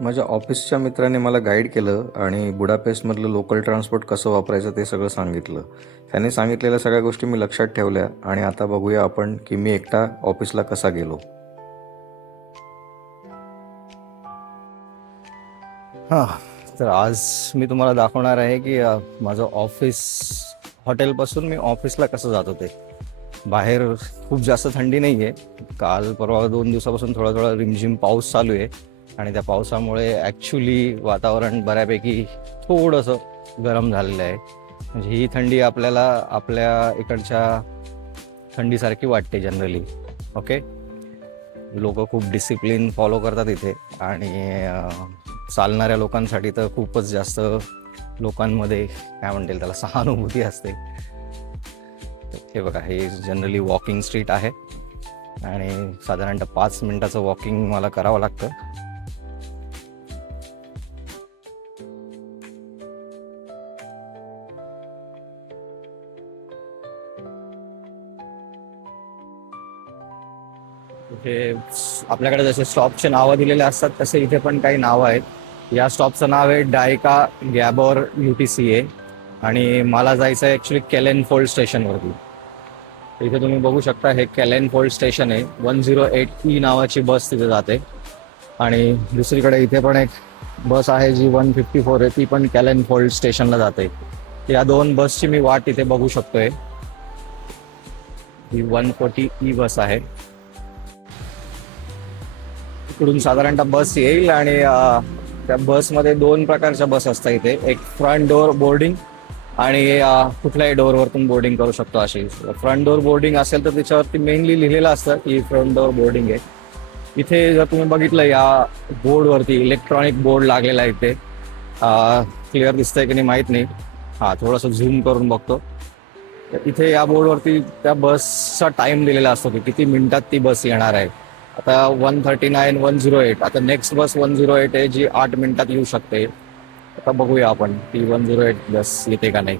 माझ्या ऑफिसच्या मित्राने मला गाईड केलं आणि बुडापेस्टमधलं लोकल ट्रान्सपोर्ट कसं वापरायचं ते सगळं सांगितलं. त्याने सांगितलेल्या सगळ्या गोष्टी मी लक्षात ठेवल्या आणि आता बघूया आपण की मी एकटा ऑफिसला कसा गेलो. हां तर आज मी तुम्हाला दाखवणार आहे की अ, माझं ऑफिस हॉटेलपासून मी ऑफिसला कसं जात होते. बाहेर खूप जास्त थंडी नाही आहे काल परवा दोन दिवसापासून थोडा थोडा रिमझिम पाऊस चालू आहे. आणि त्या पावसामुळे ॲक्च्युली वातावरण बऱ्यापैकी थोडंसं गरम झालेलं आहे. म्हणजे ही थंडी आपल्याला आपल्या इकडच्या थंडीसारखी वाटते जनरली ओके लोक खूप डिसिप्लिन फॉलो करतात इथे. आणि चालणाऱ्या लोकांसाठी तर खूपच जास्त लोकांमध्ये काय म्हणतील त्याला सहानुभूती असते. हे बघा हे जनरली वॉकिंग स्ट्रीट आहे. आणि साधारणतः पाच मिनटाचं वॉकिंग मला करावं लागतं. हे आपल्याकडे जसे स्टॉपचे नावं दिलेले असतात तसे इथे पण काही नावं आहेत. या स्टॉपचं नाव आहे Dayka Gabor U T C A आणि मला जायचं आहे ॲक्च्युली केलेन फोल्ड स्टेशनवरती इथे तुम्ही बघू शकता हे केलेन फोल्ड स्टेशन आहे. वन झिरो एट ई नावाची बस तिथे जाते. आणि दुसरीकडे इथे पण एक बस आहे जी वन फिफ्टी फोर आहे ती पण कॅलेन फोल्ड स्टेशनला जाते. या दोन बसची मी वाट इथे बघू शकतोय. ही वन फोर्टी ई बस आहे. इकडून साधारणतः बस येईल आणि त्या बसमध्ये दोन प्रकारच्या बस असतात इथे. एक फ्रंट डोअर बोर्डिंग आणि कुठल्याही डोअरवरतून बोर्डिंग करू शकतो अशी. फ्रंट डोअर बोर्डिंग असेल तर त्याच्यावरती मेनली लिहिलेलं असतं की फ्रंट डोअर बोर्डिंग आहे. इथे जर तुम्ही बघितलं या बोर्डवरती इलेक्ट्रॉनिक बोर्ड लागलेला आहे इथे. क्लिअर दिसतंय की नाही माहीत नाही. हा थोडंसं झूम करून बघतो. तर इथे या बोर्डवरती त्या बसचा टाइम दिलेला असतो की किती मिनिटात ती बस येणार आहे. आता one thirty nine one zero eight आता next bus one zero eight आहे जी आठ मिनिटात येऊ शकते. आता बघूया आपण ती वन झिरो एट बस येते का नाही.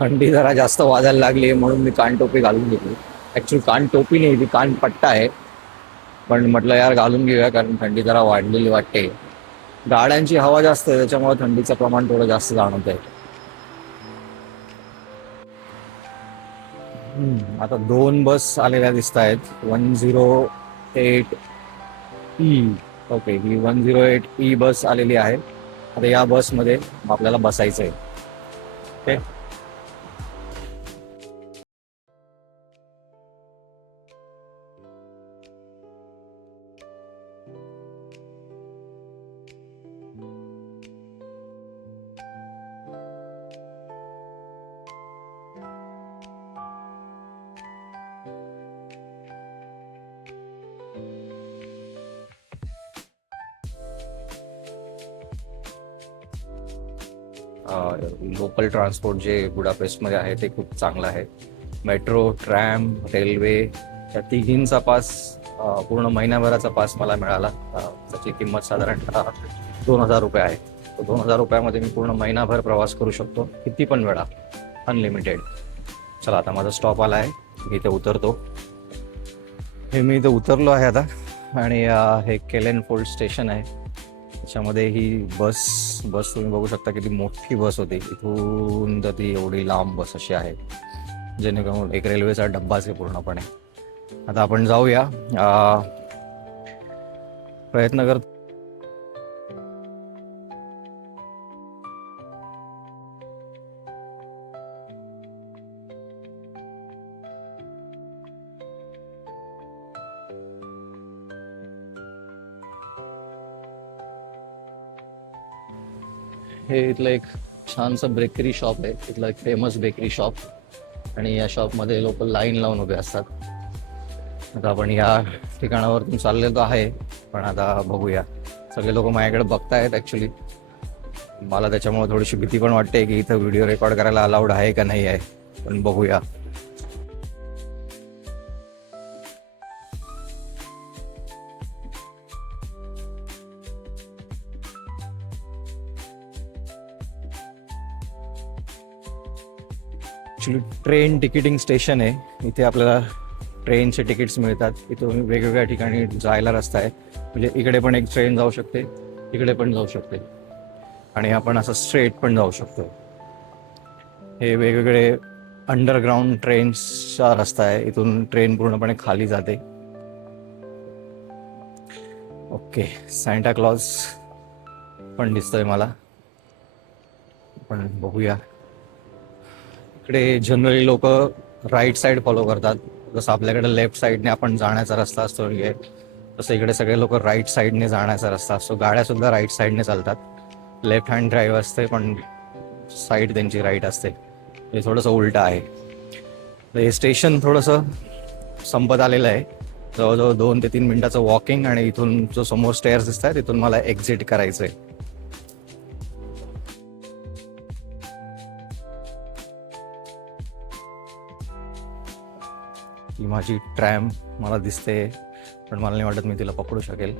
थंडी जरा जास्त वाजायला लागली म्हणून मी कानटोपी घालून घेतली. ऍक्च्युली कान टोपी नाही ती कान पट्टा आहे. पण म्हटलं यार घालून घेऊया कारण थंडी जरा वाढलेली वाटते. गाड्यांची हवा जास्त आहे त्याच्यामुळे थंडीचं प्रमाण थोडं जास्त जाणवत आहे हम्म, आता दोन बस आलेल्या दिसत आहेत one zero eight E. Okay ही one zero eight E bus आलेली आहे. आता या बसमध्ये आपल्याला बसायचं आहे ओके? लोकल ट्रान्सपोर्ट जे बुडापेस्टमध्ये आहे ते खूप चांगलं आहे. मेट्रो ट्रॅम रेल्वे या तिघींचा पास पूर्ण महिन्याभराचा पास मला मिळाला. त्याची किंमत साधारणतः दोन हजार रुपये आहे. तर दोन हजार रुपयामध्ये मी पूर्ण महिनाभर प्रवास करू शकतो किती पण वेळा. अनलिमिटेड चला आता माझा स्टॉप आला आहे. मी इथे उतरतो. हे मी इथे उतरलो आहे आता. आणि हे केलेन फोल्ड स्टेशन आहे. त्याच्यामध्ये ही बस बस तुम्ही बघू शकता किती मोठी बस होती. इथून तर ती एवढी लांब बस अशी आहे. जेणेकरून एक रेल्वेचा डब्बाच आहे पूर्णपणे. आता आपण जाऊया. प्रयत्न कर हे इथलं एक छानसं बेकरी शॉप आहे. इथलं एक फेमस बेकरी शॉप आणि या शॉपमध्ये लोक लाईन लावून उभे असतात. आता आपण या ठिकाणावरतून चाललेलो आहे पण आता बघूया. सगळे लोक माझ्याकडे बघतायत ॲक्च्युली मला त्याच्यामुळे थोडीशी भीती पण वाटते की इथं व्हिडिओ रेकॉर्ड करायला अलाउड आहे का नाही आहे. पण बघूया. ॲक्च्युली ट्रेन तिकिटिंग स्टेशन आहे. इथे आपल्याला ट्रेनचे तिकीट्स मिळतात. इथून वेगवेगळ्या ठिकाणी जायला रस्ता आहे. म्हणजे इकडे पण एक ट्रेन जाऊ शकते इकडे पण जाऊ शकते. आणि आपण असं स्ट्रेट पण जाऊ शकतो. हे वेगवेगळे अंडरग्राऊंड ट्रेन्सचा रस्ता आहे. इथून ट्रेन पूर्णपणे खाली जाते. ओके सॅन्टा क्लॉज पण दिसतोय मला. पण बघूया. इकडे जनरली लोक राईट साईड फॉलो करतात. जसं आपल्याकडे लेफ्ट साईडने आपण जाण्याचा रस्ता असतो म्हणजे तसं इकडे सगळे लोक राईट साईडने जाण्याचा रस्ता असतो. गाड्या सुद्धा राईट साईडने चालतात. लेफ्ट हँड ड्राईव्ह असते पण साईड त्यांची राईट असते. हे थोडंसं उलटं आहे. तर हे स्टेशन थोडंसं संपत आलेलं आहे. जवळजवळ दोन ते तीन मिनिटाचं वॉकिंग आणि इथून जो समोर स्टेअर्स दिसत आहे तिथून मला एक्झिट करायचं आहे की माझी ट्रॅम मला दिसते पण मला नाही वाटत मी तिला पकडू शकेल.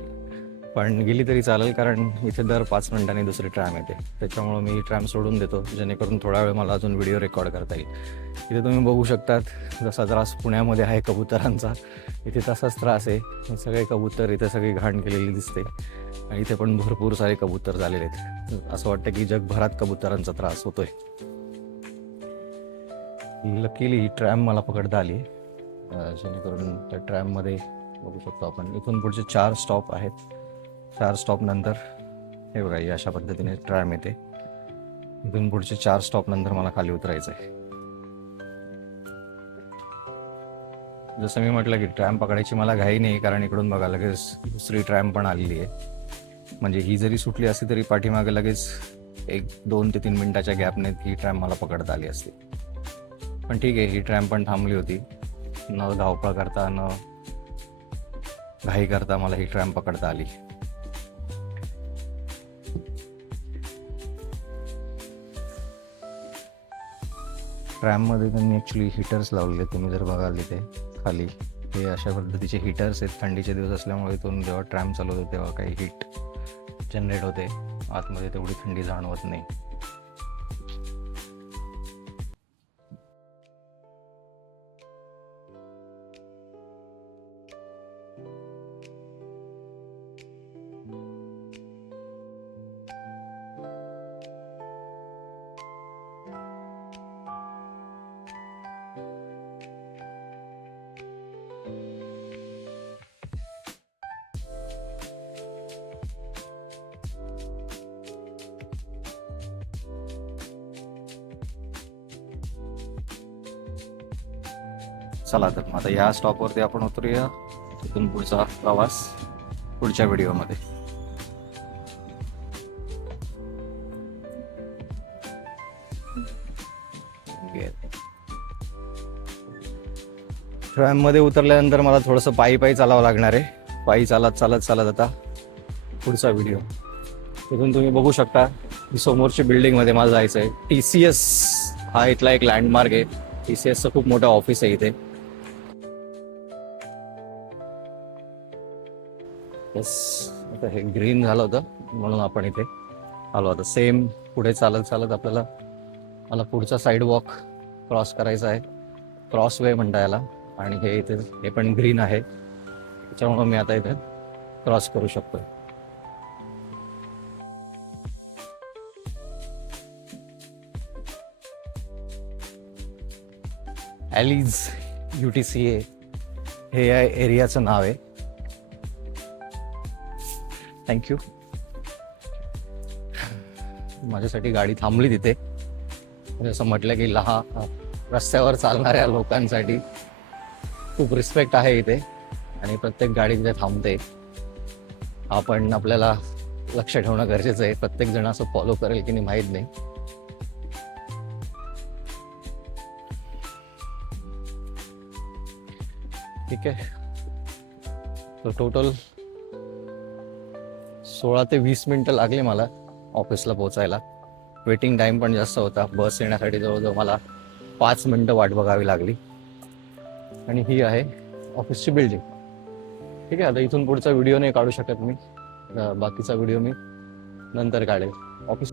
पण गेली तरी चालेल कारण इथे दर पाच मिनिटांनी दुसरी ट्रॅम येते. त्याच्यामुळं मी ट्रॅम सोडून देतो जेणेकरून थोडा वेळ मला अजून व्हिडिओ रेकॉर्ड करता येईल. इथे तुम्ही बघू शकतात जसा त्रास पुण्यामध्ये आहे कबुतरांचा इथे तसाच त्रास आहे. हे सगळे कबूतर इथे सगळी घाण केलेली दिसते. आणि इथे पण भरपूर सारे कबूतर झालेले आहेत. असं वाटतं की जगभरात कबुतरांचा त्रास होतोय. लकीली ही ट्रॅम मला पकडता आली. जेणेकरून त्या ट्रॅममध्ये बघू शकतो आपण. इथून पुढचे चार स्टॉप आहेत. चार स्टॉप नंतर हे बघा ही अशा पद्धतीने ट्रॅम येते. इथून पुढचे चार स्टॉप नंतर मला खाली उतरायचं आहे. जसं मी म्हटलं की ट्रॅम पकडायची मला घाई नाही कारण इकडून बघा लगेच दुसरी ट्रॅम पण आलेली आहे. म्हणजे ही जरी सुटली असती तरी पाठीमागे लगेच एक दोन ते तीन मिनिटाच्या गॅपने ही ट्रॅम मला पकडता आली असती. पण ठीक आहे ही ट्रॅम पण थांबली होती. न धावपळ करता न घाई करता मला ही ट्रॅम पकडता आली. ट्रॅममध्ये त्यांनी ॲक्च्युली हीटर्स लावलेले तुम्ही जर बघाल तिथे खाली. हे अशा पद्धतीचे हीटर्स आहेत. थंडीचे दिवस असल्यामुळे इथून जेव्हा ट्रॅम चालवतो तेव्हा काही हीट जनरेट होते. आतमध्ये तेवढी थंडी जाणवत नाही. चला तर. मग आता ह्या स्टॉपवरती आपण उतरूया. तिथून पुढचा प्रवास पुढच्या व्हिडिओमध्ये. ट्रॅममध्ये उतरल्यानंतर मला थोडंसं पायी पायी चालावं लागणार आहे. पायी चालत चालत चालत आता पुढचा व्हिडिओ. तिथून तुम्ही बघू शकता की समोरची बिल्डिंगमध्ये मला जायचं आहे टी सी एस हा इथला एक लँडमार्क आहे. टी सी एसचं खूप मोठं ऑफिस आहे इथे. यस आता हे ग्रीन झालं होतं म्हणून आपण इथे आलो. आता सेम पुढे चालत चालत आपल्याला मला पुढचा साईड वॉक क्रॉस करायचा आहे. क्रॉस वे म्हणता याला. आणि हे इथे हे पण ग्रीन आहे. त्याच्यामुळं मी आता इथे क्रॉस करू शकतोय. Allee U T C A हे या एरियाचं नाव आहे. थँक्यू माझ्यासाठी गाडी थांबली तिथे. असं म्हटलं की लहान रस्त्यावर चालणाऱ्या लोकांसाठी खूप रिस्पेक्ट आहे इथे. आणि प्रत्येक गाडी तिथे थांबते. आपण आपल्याला लक्ष ठेवणं गरजेचं आहे. प्रत्येक जण असं फॉलो करेल की नाही माहीत नाही. ठीक आहे. तर टोटल सोळा ते वीस मिनटं लागले मला ऑफिसला पोचायला वेटिंग टाईम पण जास्त होता. बस येण्यासाठी जवळजवळ मला पाच मिनटं वाट बघावी लागली. आणि ही आहे ऑफिसची बिल्डिंग ठीक आहे आता इथून पुढचा व्हिडिओ नाही काढू शकत मी. बाकीचा व्हिडिओ मी नंतर काढेल. ऑफिस